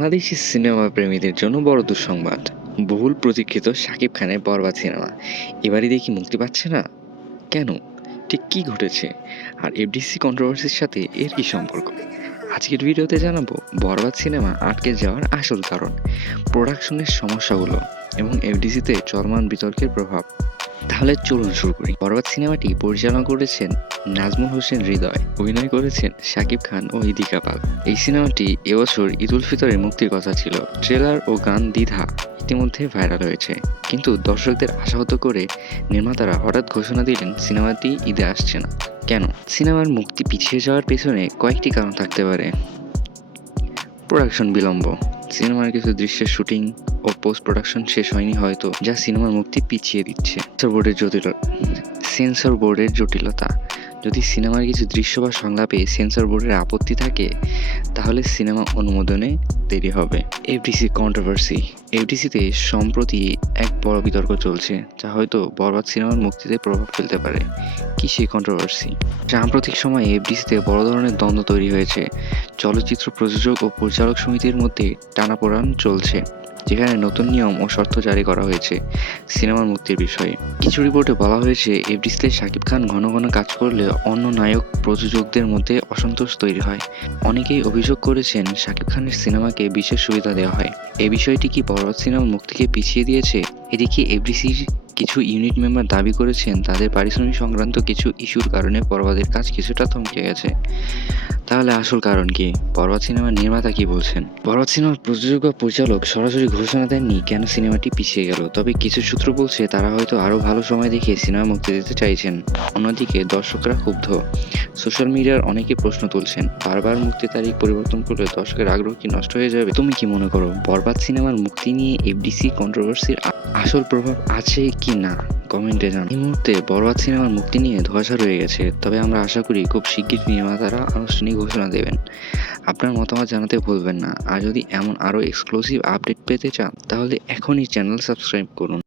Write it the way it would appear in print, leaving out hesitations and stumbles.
Bangladeshi cinema প্রেমীদের জন্য বড় দুঃসংবাদ। বহুল প্রতীক্ষিত শাকিব খানের বরবাদ সিনেমা এবারই দেখি মুক্তি পাচ্ছে না। কেন? ঠিক কী ঘটেছে? আর এফডিসি কন্ট্রোভার্সির সাথে এর কী সম্পর্ক? আজকের ভিডিওতে জানাবো বরবাদ সিনেমা আটকে যাওয়ার আসল কারণ, প্রোডাকশনের সমস্যাগুলো এবং এফডিসিতে চলমান বিতর্কের প্রভাব। তাহলে চলুন শুরু করি। বরবাদ সিনেমাটি পরিচালনা করেছেন নাজমুল হোসেন হৃদয়, অভিনয় করেছেন শাকিব খান ও ইদিকা পাল। এই সিনেমাটি এবছর ঈদ উল ফিতরে মুক্তির কথা ছিল। ট্রেলার ও গান দ্বিধা ইতিমধ্যে ভাইরাল হয়েছে, কিন্তু দর্শকদের আশাহত করে নির্মাতারা হঠাৎ ঘোষণা দিলেন সিনেমাটি ঈদে আসছে না। কেন? সিনেমার মুক্তি পিছিয়ে যাওয়ার পেছনে কয়েকটি কারণ থাকতে পারে। প্রোডাকশন বিলম্ব, সিনেমার কিছু দৃশ্যের শুটিং ও পোস্ট প্রোডাকশন শেষ হয়নি হয়তো, যা সিনেমার মুক্তি পিছিয়ে দিচ্ছে। সেন্সর বোর্ডের জটিলতা, যদি সিনেমার কিছু দৃশ্য বা সংলাপে সেন্সর বোর্ডের আপত্তি থাকে তাহলে সিনেমা অনুমোদনে দেরি হবে। এফডিসি কন্ট্রোভার্সি, এফডিসিতে সম্প্রতি এক বড় বিতর্ক চলছে যা হয়তো বরবাদ সিনেমার মুক্তিতে প্রভাব ফেলতে পারে। কি সেই কন্ট্রোভার্সি? সাম্প্রতিক সময়ে এফডিসিতে বড় ধরনের দ্বন্দ্ব তৈরি হয়েছে। চলচ্চিত্র প্রযোজক ও পরিচালক সমিতির মধ্যে টানাপোড়েন চলছে, যেখানে নতুন নিয়ম ও শর্ত জারি করা হয়েছে সিনেমার মুক্তির বিষয়ে। কিছু রিপোর্টে বলা হয়েছে এফডিসিতে শাকিব খান ঘন ঘন কাজ করলে অন্য নায়ক প্রযোজকদের মধ্যে অসন্তোষ তৈরি হয়। অনেকেই অভিযোগ করেছেন শাকিব খানের সিনেমাকে বিশেষ সুবিধা দেওয়া হয়। এই বিষয়টি কি বরবাদ সিনেমার মুক্তিকে পিছিয়ে দিয়েছে? এদিকে এফডিসির কিছু ইউনিট মেম্বার দাবি করেছেন তাদের পারিশ্রমিক সংক্রান্ত কিছু ইস্যুর কারণে বরবাদের কাজ কিছুটা থমকে গেছে। তাহলে আসল কারণ কি? বরবাদ সিনেমার নির্মাতা কি বলছেন? বরবাদ সিনেমার প্রযোজক বা পরিচালক সরাসরি ঘোষণা দেননি কেন সিনেমাটি পিছিয়ে গেল, তবে কিছু সূত্র বলছে তারা হয়তো আরও ভালো সময় দেখে সিনেমা মুক্তি দিতে চাইছেন। অন্যদিকে দর্শকরা ক্ষুব্ধ। সোশ্যাল মিডিয়ার অনেকে প্রশ্ন তুলছেন, বারবার মুক্তি তারিখ পরিবর্তন করলে দর্শকের আগ্রহ কি নষ্ট হয়ে যাবে? তুমি কি মনে করো বরবাদ সিনেমার মুক্তি নিয়ে এফডিসি কন্ট্রোভার্সির আসল প্রভাব আছে কি না? কমেন্টে জানান। এই মুহূর্তে বরবাদ সিনেমার মুক্তি নিয়ে ধোঁয়াশা রয়ে গেছে, তবে আমরা আশা করি খুব শিগগির নির্মাতারা আনুষ্ঠানিক ঘোষণা দেবেন। আপনার মতামত জানাতে ভুলবেন না। আর যদি এমন আরও এক্সক্লুসিভ আপডেট পেতে চান তাহলে এখনই চ্যানেল সাবস্ক্রাইব করুন।